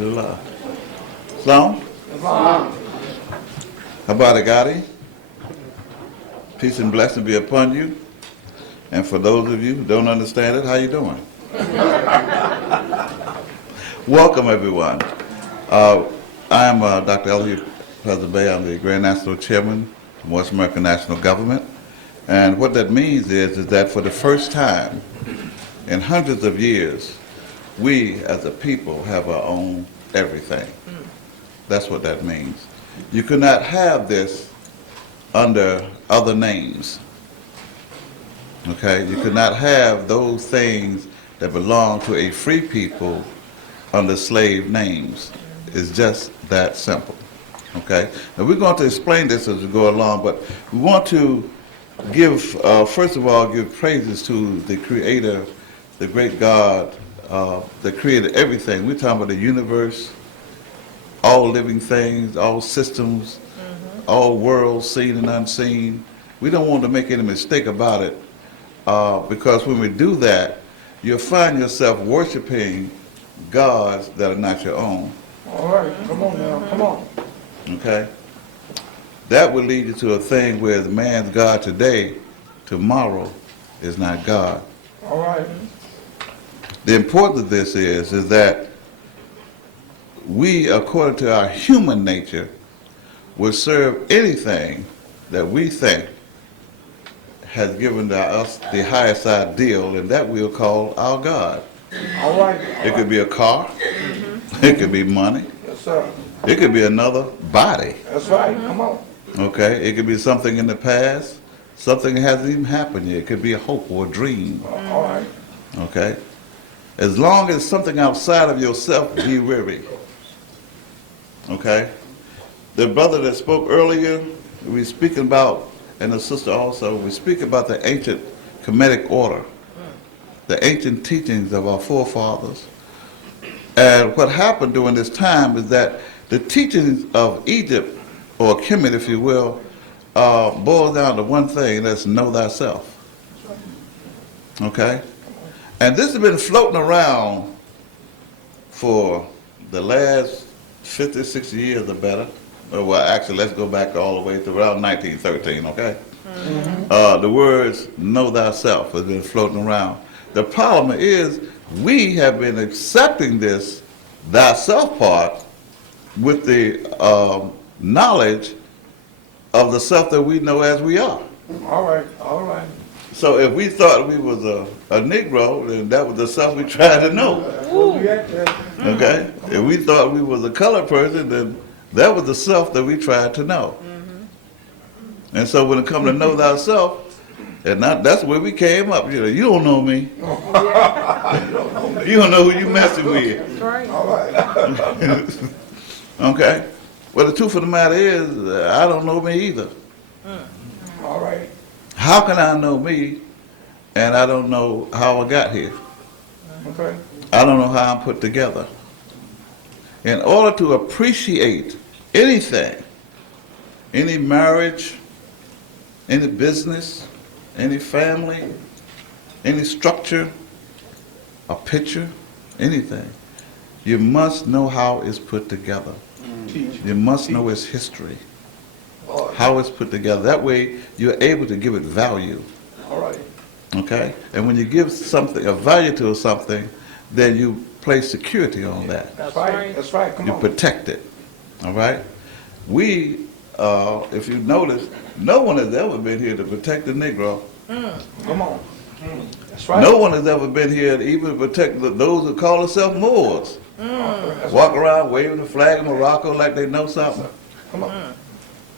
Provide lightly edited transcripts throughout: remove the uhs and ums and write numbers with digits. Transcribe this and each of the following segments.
Allah. Islam? Habari. Peace and blessing be upon you. And for those of you who don't understand it, how you doing? Welcome, everyone. I am Dr. Elliot Bay. I'm the Grand National Chairman of West American National Government. And what that means is that for the first time in hundreds of years, we as a people have our own everything. That's what that means. You could not have this under other names. Okay? You could not have those things that belong to a free people under slave names. It's just that simple. Okay? Now we're going to explain this as we go along, but we want to give, first of all, give praises to the Creator, the great God that created everything. We're talking about the universe, all living things, all systems, all worlds seen and unseen. We don't want to make any mistake about it because when we do that, you'll find yourself worshiping gods that are not your own. All right, come on now, come on. Okay? That will lead you to a thing where the man's God today, tomorrow is not God. All right. The importance of this is that we, according to our human nature, will serve anything that we think has given us the highest ideal, and that we'll call our God. All right. It could be a car. It could be money. Yes, sir. It could be another body. That's right. Come on. Okay? It could be something in the past, something that hasn't even happened yet. It could be a hope or a dream. All right. Okay? As long as something outside of yourself, be weary. Okay? The brother that spoke earlier, we speaking about, and the sister also, we speak about the ancient Kemetic order, the ancient teachings of our forefathers. And what happened during this time is that the teachings of Egypt, or Kemet, if you will, boils down to one thing, that's know thyself. Okay? And this has been floating around for the last 50, 60 years or better. Well, actually, let's go back all the way to around 1913, okay? The words know thyself has been floating around. The problem is we have been accepting this thyself part with the knowledge of the self that we know as we are. All right. All right. So if we thought we was a Negro, then that was the self we tried to know. Where we at there? Okay? If we thought we was a colored person, then that was the self that we tried to know. And so when it comes to know thyself, and that's where we came up. You know, you don't know me. You don't know who you messing with. That's right. All right. Okay? Well, the truth of the matter is, I don't know me either. All right. How can I know me and I don't know how I got here? Okay. I don't know how I'm put together. In order to appreciate anything, any marriage, any business, any family, any structure, a picture, anything, you must know how it's put together. Teach. You must know its history, All right. how it's put together. That way you're able to give it value. All right. Okay? And when you give something, a value to something, then you place security on that. That's right. That's right. Come You on. protect it. All right? We, if you notice, no one has ever been here to protect the Negro. Come on. That's right. No one has ever been here to even protect those who call themselves Moors. That's Walk right. around waving the flag of Morocco like they know something. Come on.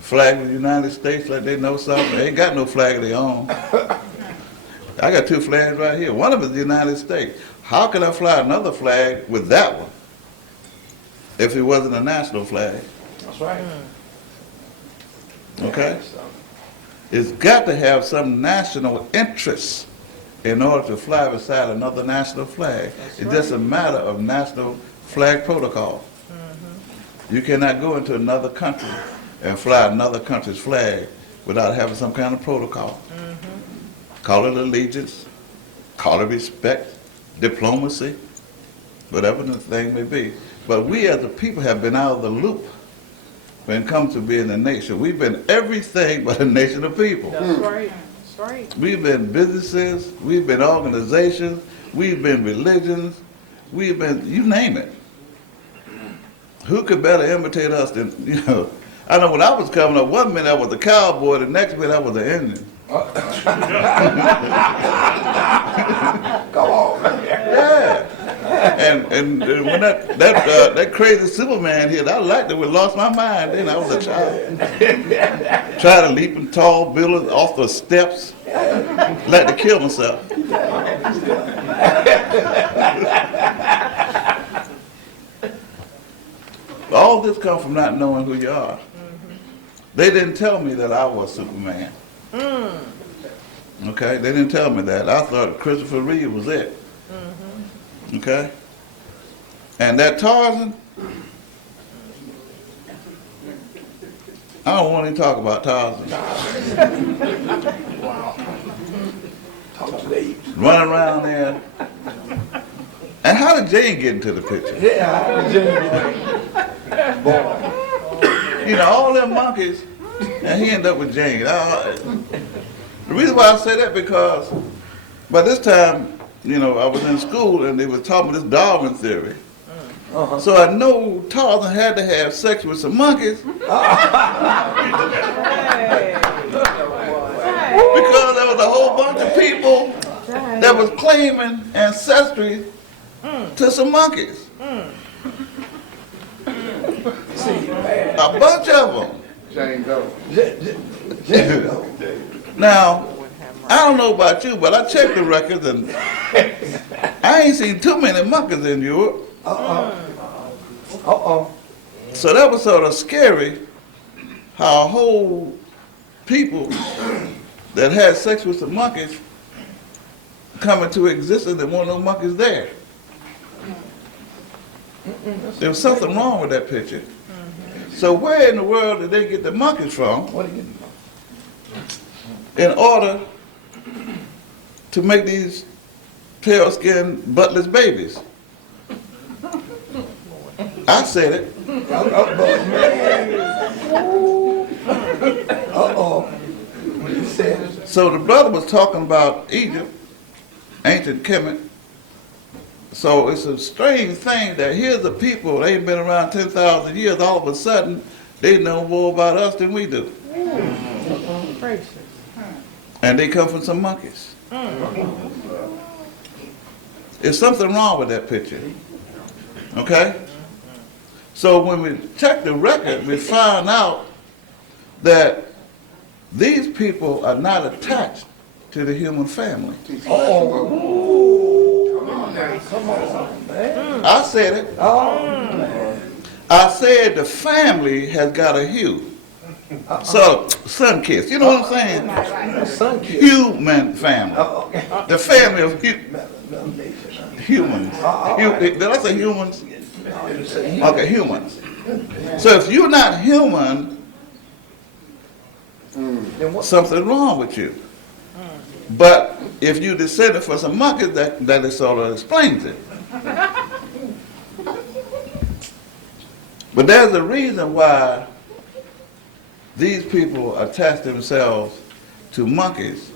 Flag of the United States like they know something. They ain't got no flag of their own. I got two flags right here. One of them is the United States. How can I fly another flag with that one if it wasn't a national flag? That's right. Okay? It's got to have some national interest in order to fly beside another national flag. It's just a matter of national flag protocol. You cannot go into another country and fly another country's flag without having some kind of protocol. Call it allegiance, call it respect, diplomacy, whatever the thing may be. But we as a people have been out of the loop when it comes to being a nation. We've been everything but a nation of people. That's right. That's right. We've been businesses, we've been organizations, we've been religions, we've been, you name it. Who could better imitate us than, you know? I know when I was coming up, one minute I was a cowboy, the next minute I was an Indian. Come on, man. Yeah. And when that crazy Superman hit, I liked it. We lost my mind. Then I was a child. Tried to leap in tall buildings off the steps, like to kill myself. All this comes from not knowing who you are. They didn't tell me that I was Superman. Okay, they didn't tell me that. I thought Christopher Reeve was it. Okay? And that Tarzan, I don't want to talk about Tarzan. Wow. Talk to the apes. Running around there. And how did Jane get into the picture? Yeah, boy. You know, all them monkeys, and he ended up with Jane. The reason why I say that because by this time, you know, I was in school and they were talking this Darwin theory. So I know Tarzan had to have sex with some monkeys because there was a whole bunch of people that was claiming ancestry to some monkeys. See, man. A bunch of them. Jane Doe. Now, I don't know about you, but I checked the records and I ain't seen too many monkeys in Europe. So that was sort of scary how a whole people that had sex with some monkeys come into existence and weren't no monkeys there. There was something wrong with that picture. So where in the world did they get the monkeys from What are you getting? in order to make these pale-skinned, buttless babies? I said it. What you said? So the brother was talking about Egypt, ancient Kemet. So it's a strange thing that here's the people, they ain't been around 10,000 years, all of a sudden, they know more about us than we do. Gracious. And they come from some monkeys. There's something wrong with that picture. Okay? So when we check the record, we find out that these people are not attached to the human family. Come on, man. I said it. I said the family has got a hue. So, sun kiss. You know what I'm saying? Son kid. Human family. Okay. The family of humans. Did I say humans? Okay, humans. So if you're not human, Then what? something's wrong with you. But if you descended from some monkeys, that sort of explains it. But there's a reason why these people attach themselves to monkeys,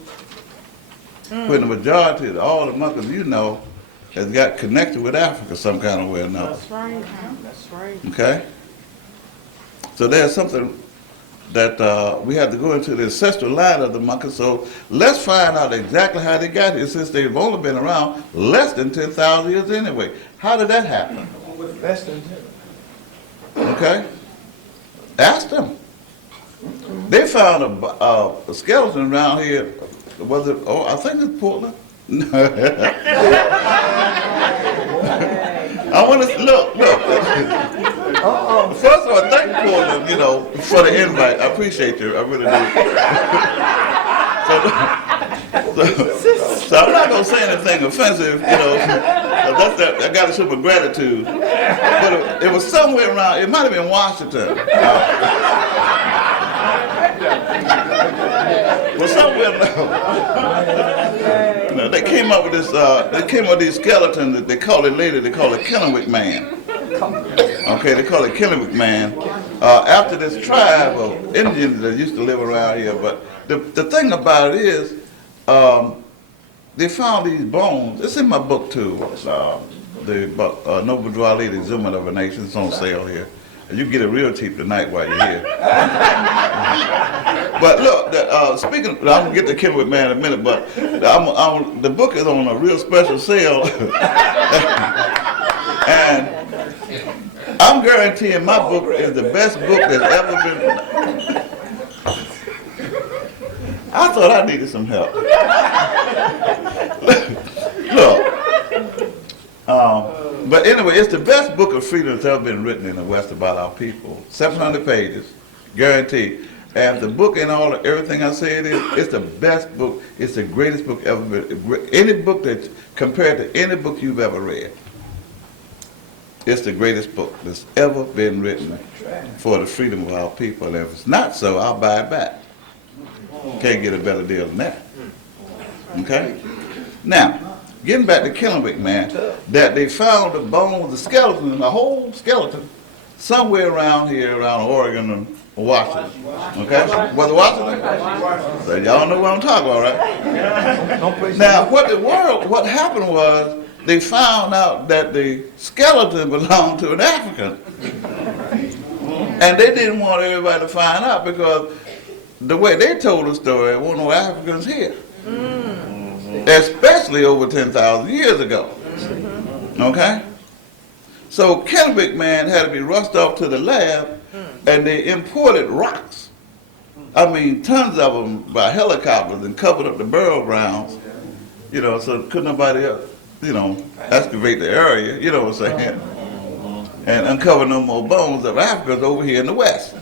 when the majority of all the monkeys you know has got connected with Africa some kind of way or another. That's right. That's right. Okay? So there's something that we have to go into the ancestral line of the monkeys. So let's find out exactly how they got here, since they've only been around less than 10,000 years anyway. How did that happen? Less than 10. Okay? Ask them. They found a skeleton around here. Was it? Oh, I think it's Portland. I want to look. First of all, thank Portland, you know, for the invite. I appreciate you. I really do. So I'm not gonna say anything offensive, you know. I got to show my gratitude. But it was somewhere around. It might have been Washington. Well, somewhere they came up with this. They came up with these skeletons that they call it later. They call it Kennewick Man. Okay, they call it Kennewick Man. After this tribe of Indians that used to live around here. But the thing about it is, they found these bones. It's in my book too. The Noble Dwali, the Exhument of a Nation. It's on sale here. And you can get it real cheap tonight while you're here. But look, speaking, I'm gonna get to Kennewick Man in a minute. But the book is on a real special sale, and I'm guaranteeing my book is the best book that's ever been. I thought I needed some help. Look, but anyway, it's the best book of freedom that's ever been written in the West about our people. 700 pages, guaranteed. And the book and everything I say it is, it's the best book. It's the greatest book ever been. Any book that compared to any book you've ever read. It's the greatest book that's ever been written for the freedom of our people. And if it's not so, I'll buy it back. Can't get a better deal than that. Okay? Now, getting back to Kennewick Man, that they found the bones, the skeleton, the whole skeleton, somewhere around here, around Oregon and Washington. Okay? Was it Washington? So y'all know what I'm talking about, right? Now, what happened was, they found out that the skeleton belonged to an African. And they didn't want everybody to find out because the way they told the story, there weren't no Africans here. Especially over 10,000 years ago. Okay? So Kennewick Man had to be rushed off to the lab, and they imported rocks. I mean, tons of them by helicopters and covered up the burial grounds, you know, so couldn't nobody else, you know, excavate the area, you know what I'm saying, and uncover no more bones of Africans over here in the West.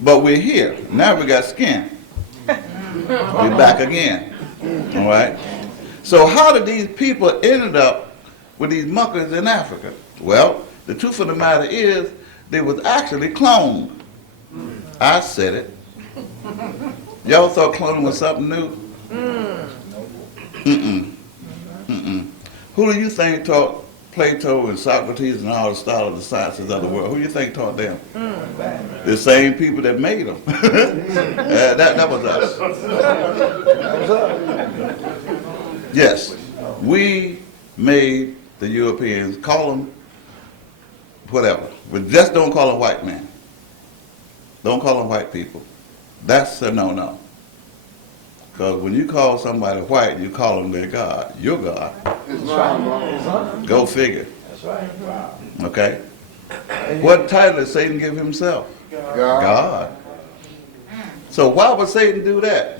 But we're here. Now we got skin. We're back again. All right? So how did these people end up with these monkeys in Africa? Well, the truth of the matter is, they was actually cloned. I said it. Y'all thought cloning was something new? Who do you think taught Plato and Socrates and all the style of the sciences of the world? Who do you think taught them? The same people that made them. That was us. Yes, we made the Europeans, call them whatever, but just don't call them white men. Don't call them white people. That's a no-no. Because when you call somebody white, you call them their God. Your God. Go figure. That's right. Okay? What title did Satan give himself? God. So why would Satan do that?